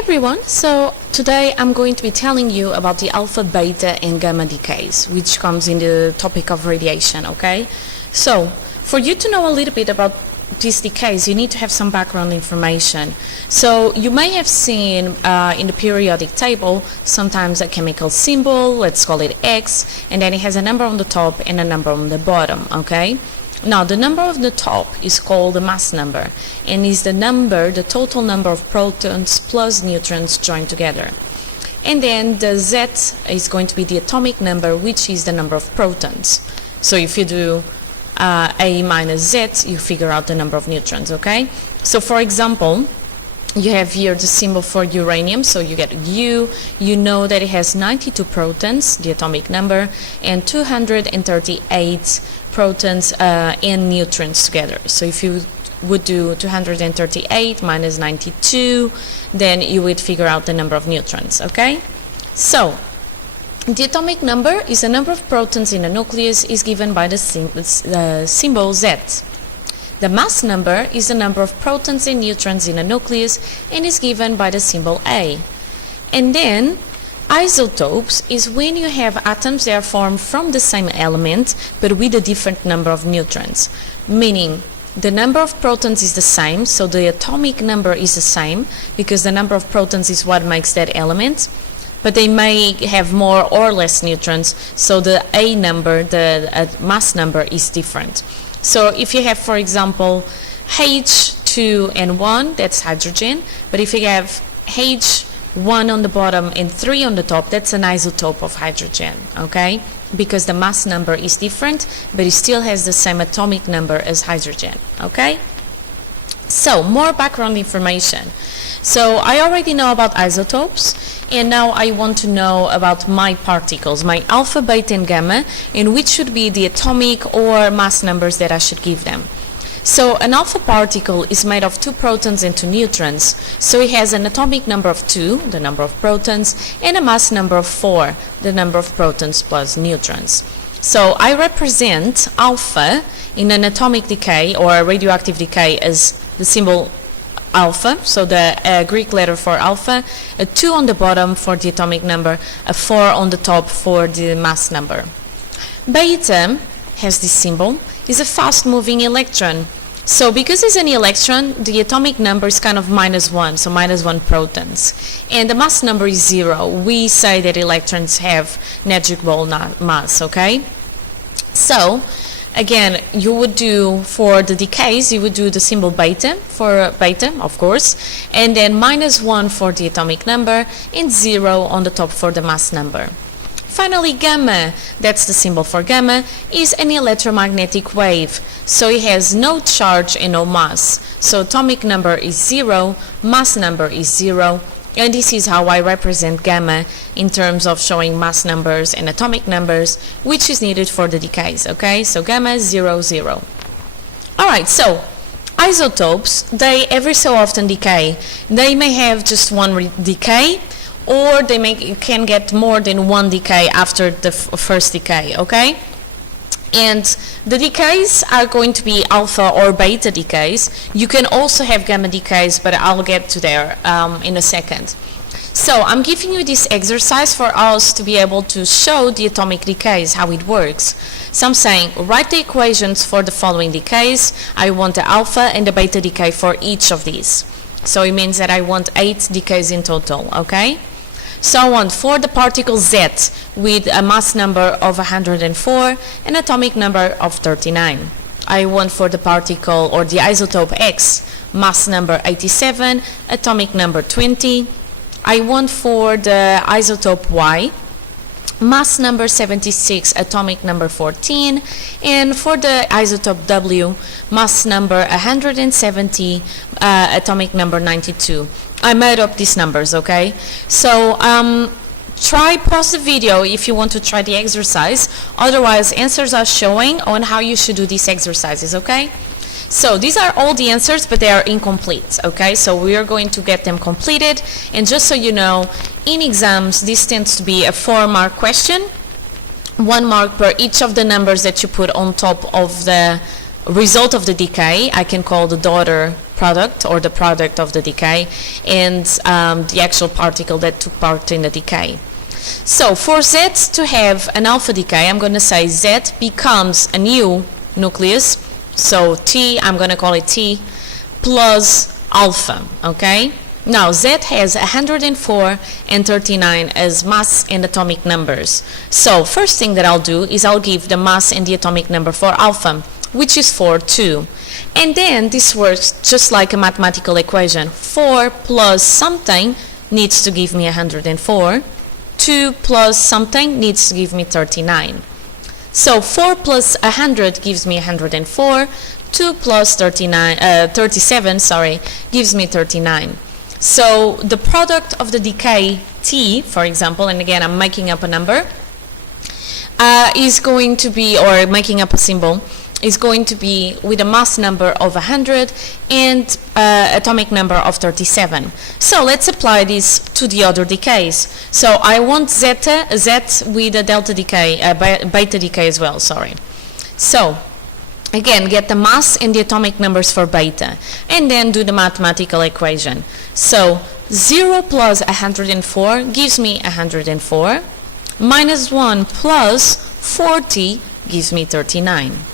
everyone, so today I'm going to be telling you about the alpha, beta and gamma decays, which comes in the topic of radiation, okay? So, for you to know a little bit about these decays, you need to have some background information. So, you may have seen in the periodic table sometimes a chemical symbol, let's call it X, and then it has a number on the top and a number on the bottom, okay? Now, the number on the top is called the mass number and is the total number of protons plus neutrons joined together. And then the Z is going to be the atomic number, which is the number of protons. So if you do A minus Z, you figure out the number of neutrons, okay? So for example, you have here the symbol for uranium, so you get U. You know that it has 92 protons, the atomic number, and 238 protons and neutrons together. So if you would do 238 minus 92, then you would figure out the number of neutrons, okay? So the atomic number is the number of protons in a nucleus is given by the symbol Z. The mass number is the number of protons and neutrons in a nucleus and is given by the symbol A. And then isotopes is when you have atoms that are formed from the same element but with a different number of neutrons, meaning the number of protons is the same, so the atomic number is the same because the number of protons is what makes that element, but they may have more or less neutrons, so the A number, the mass number, is different. So if you have, for example, H2 and 1, that's hydrogen, but if you have H1 on the bottom and 3 on the top, that's an isotope of hydrogen, okay? Because the mass number is different, but it still has the same atomic number as hydrogen, okay? So, more background information. So, I already know about isotopes, and now I want to know about my particles, my alpha, beta and gamma, and which should be the atomic or mass numbers that I should give them. So an alpha particle is made of 2 protons and 2 neutrons, so it has an atomic number of 2, the number of protons, and a mass number of 4, the number of protons plus neutrons. So I represent alpha in an atomic decay or a radioactive decay as the symbol alpha, so the Greek letter for alpha, a 2 on the bottom for the atomic number, a 4 on the top for the mass number. Beta has this symbol, is a fast-moving electron. So because it's an electron, the atomic number is kind of -1, so -1 protons. And the mass number is 0. We say that electrons have negligible mass, okay? So, again, you would do, for the decays, you would do the symbol beta, for beta, of course, and then -1 for the atomic number, and 0 on the top for the mass number. Finally, gamma, that's the symbol for gamma, is an electromagnetic wave. So it has no charge and no mass. So atomic number is 0, mass number is 0, and this is how I represent gamma in terms of showing mass numbers and atomic numbers, which is needed for the decays, okay? So gamma is 0, 0. Alright, so isotopes, they every so often decay. They may have just one decay, or they can get more than one decay after the first decay, okay? And the decays are going to be alpha or beta decays. You can also have gamma decays, but I'll get to there in a second. So I'm giving you this exercise for us to be able to show the atomic decays, how it works. So I'm saying, write the equations for the following decays. I want the alpha and the beta decay for each of these. So it means that I want 8 decays in total, okay? So I want for the particle Z with a mass number of 104 and atomic number of 39. I want for the particle or the isotope X, mass number 87, atomic number 20. I want for the isotope Y, mass number 76, atomic number 14, and for the isotope W, mass number 170, atomic number 92. I made up these numbers, okay? So pause the video if you want to try the exercise. Otherwise, answers are showing on how you should do these exercises, okay? So these are all the answers, but they are incomplete, okay? So we are going to get them completed. And just so you know, in exams, this tends to be a 4-mark question, 1 mark per each of the numbers that you put on top of the result of the decay. I can call the daughter product, or the product of the decay, and the actual particle that took part in the decay. So for Z to have an alpha decay, I'm going to say Z becomes a new nucleus, so T, I'm going to call it T, plus alpha, okay? Now Z has 104 and 39 as mass and atomic numbers. So first thing that I'll do is I'll give the mass and the atomic number for alpha, which is 4, 2. And then this works just like a mathematical equation. 4 plus something needs to give me 104. 2 plus something needs to give me 39. So 4 plus 100 gives me 104. 2 plus 37 gives me 39. So the product of the decay T, for example, and again I'm making up a number, is going to be, or making up a symbol, is going to be with a mass number of 100 and atomic number of 37. So let's apply this to the other decays. So I want Z with a delta decay, beta decay as well, sorry. So again, get the mass and the atomic numbers for beta, and then do the mathematical equation. So 0 plus 104 gives me 104, minus 1 plus 40 gives me 39.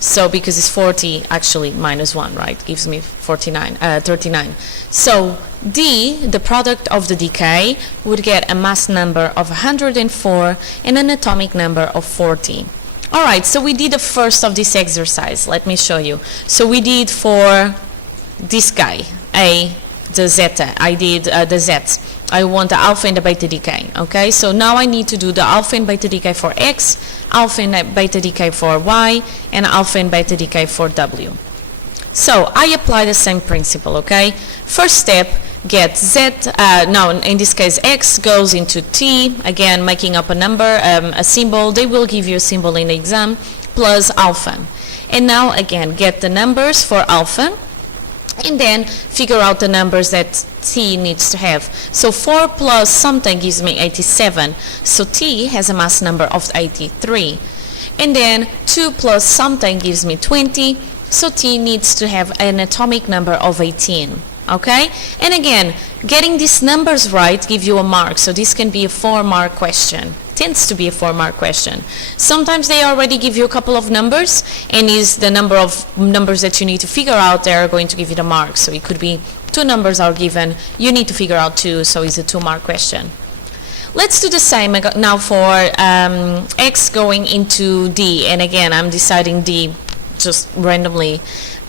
So because it's 40, actually minus 1, right, gives me 39. So D, the product of the decay, would get a mass number of 104 and an atomic number of 40. Alright, so we did the first of this exercise. Let me show you. So we did for this guy, A, the zeta. I did the Z. I want the alpha and the beta decay. Okay, so now I need to do the alpha and beta decay for X, alpha and beta decay for Y, and alpha and beta decay for W. So I apply the same principle, okay? First step, get Z, now in this case X goes into T, again making up a number, a symbol, they will give you a symbol in the exam, plus alpha. And now again, get the numbers for alpha, and then figure out the numbers that T needs to have. So 4 plus something gives me 87, so T has a mass number of 83. And then 2 plus something gives me 20, so T needs to have an atomic number of 18. Okay? And again, getting these numbers right give you a mark, so this can be a 4-mark question. Tends to be a 4-mark question. Sometimes they already give you a couple of numbers, and is the number of numbers that you need to figure out, they are going to give you the mark. So it could be 2 numbers are given, you need to figure out 2, so it's a 2-mark question. Let's do the same now for X going into D, and again I'm deciding D just randomly,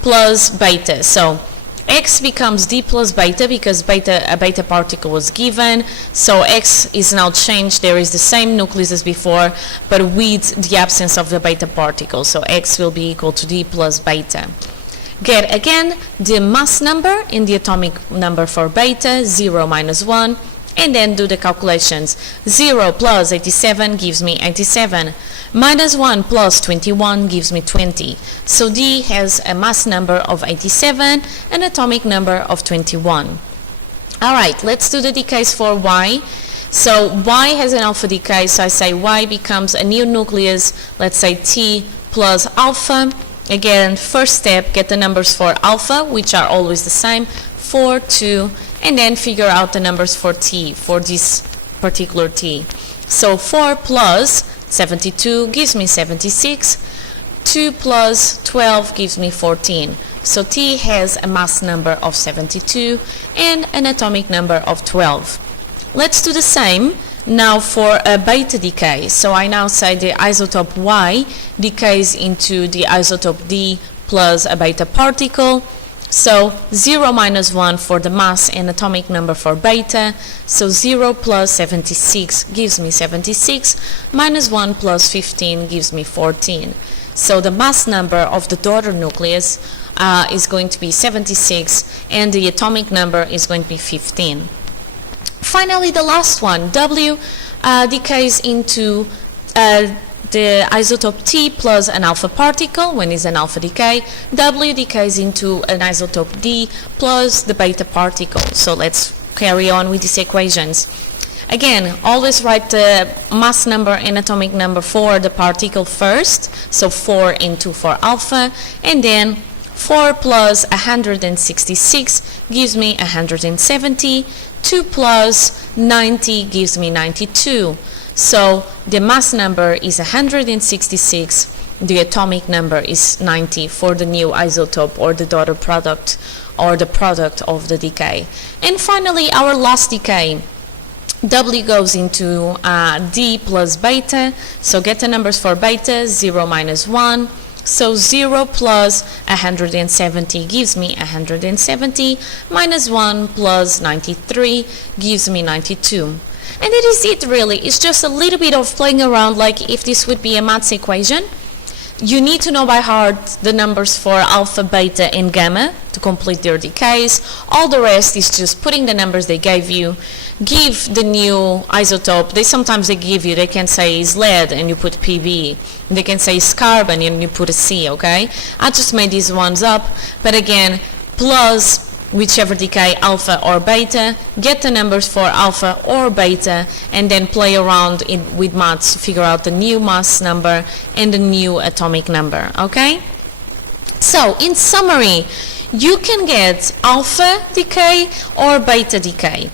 plus beta. So X becomes D plus beta because a beta particle was given, so X is now changed. There is the same nucleus as before, but with the absence of the beta particle, so X will be equal to D plus beta. Get again the mass number and the atomic number for beta, 0 minus 1, and then do the calculations. 0 plus 87 gives me 87. Minus 1 plus 21 gives me 20. So D has a mass number of 87, an atomic number of 21. Alright, let's do the decays for Y. So Y has an alpha decay, so I say Y becomes a new nucleus, let's say T plus alpha. Again, first step, get the numbers for alpha, which are always the same, 4, 2, and then figure out the numbers for T, for this particular T. So 4 plus 72 gives me 76, 2 plus 12 gives me 14. So T has a mass number of 72 and an atomic number of 12. Let's do the same now for a beta decay. So I now say the isotope Y decays into the isotope D plus a beta particle. So 0 minus 1 for the mass and atomic number for beta. So 0 plus 76 gives me 76, minus 1 plus 15 gives me 14. So the mass number of the daughter nucleus is going to be 76, and the atomic number is going to be 15. Finally, the last one, W decays into the isotope T plus an alpha particle when it's an alpha decay. W decays into an isotope D plus the beta particle. So let's carry on with these equations. Again, always write the mass number and atomic number for the particle first. So 4 and 2 for alpha, and then 4 plus 166 gives me 170. 2 plus 90 gives me 92. So the mass number is 166. The atomic number is 90 for the new isotope or the daughter product or the product of the decay. And finally, our last decay. W goes into D plus beta. So get the numbers for beta, 0 minus 1. So 0 plus 170 gives me 170, minus 1 plus 93 gives me 92. And that is it really. It's just a little bit of playing around like if this would be a maths equation. You need to know by heart the numbers for alpha, beta, and gamma to complete their decays. All the rest is just putting the numbers they gave you. Give the new isotope. Sometimes they give you, they can say is lead and you put Pb. They can say is carbon and you put a C, okay? I just made these ones up, but again, plus whichever decay, alpha or beta, get the numbers for alpha or beta, and then play around with maths to figure out the new mass number and the new atomic number, okay? So, in summary, you can get alpha decay or beta decay.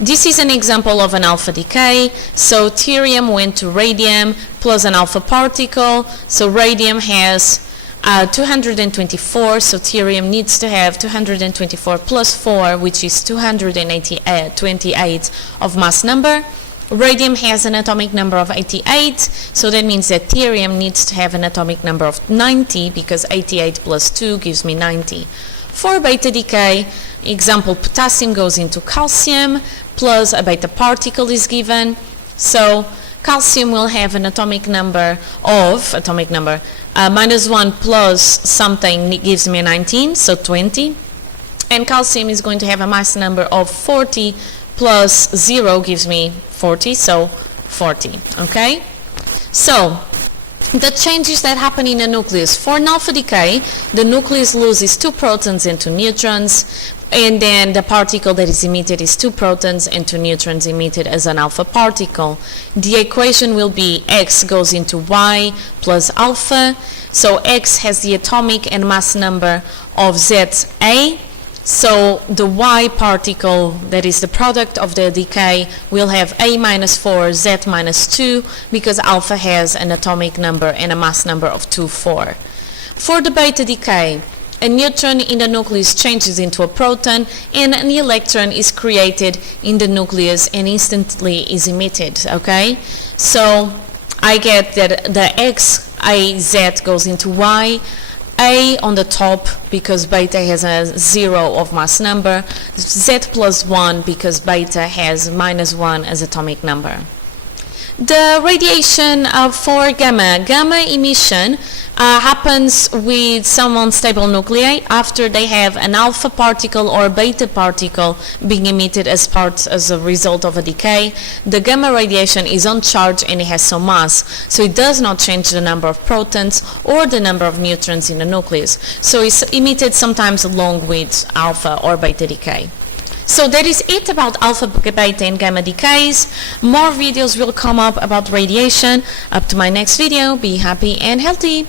This is an example of an alpha decay. So thorium went to radium plus an alpha particle. So radium has 224, so thorium needs to have 224 plus 4, which is 228 of mass number. Radium has an atomic number of 88, so that means that thorium needs to have an atomic number of 90, because 88 plus 2 gives me 90. For beta decay, example, potassium goes into calcium, plus a beta particle is given. So calcium will have an atomic number of, minus 1 plus something gives me 19, so 20. And calcium is going to have a mass number of 40 plus 0 gives me 40, so 40, okay? So the changes that happen in a nucleus. For an alpha decay, the nucleus loses 2 protons and 2 neutrons, and then the particle that is emitted is 2 protons and 2 neutrons emitted as an alpha particle. The equation will be X goes into Y plus alpha. So X has the atomic and mass number of ZA. So the Y particle, that is the product of the decay, will have A minus 4, Z minus 2, because alpha has an atomic number and a mass number of 2, 4. For the beta decay, a neutron in the nucleus changes into a proton, and an electron is created in the nucleus and instantly is emitted, okay? So I get that the X, A, Z goes into Y, A on the top because beta has a 0 of mass number, Z plus 1 because beta has minus 1 as atomic number. The radiation for gamma emission happens with some unstable nuclei after they have an alpha particle or beta particle being emitted as a result of a decay. The gamma radiation is uncharged and it has some mass, so it does not change the number of protons or the number of neutrons in the nucleus. So it's emitted sometimes along with alpha or beta decay. So that is it about alpha, beta, and gamma decays. More videos will come up about radiation. Up to my next video. Be happy and healthy.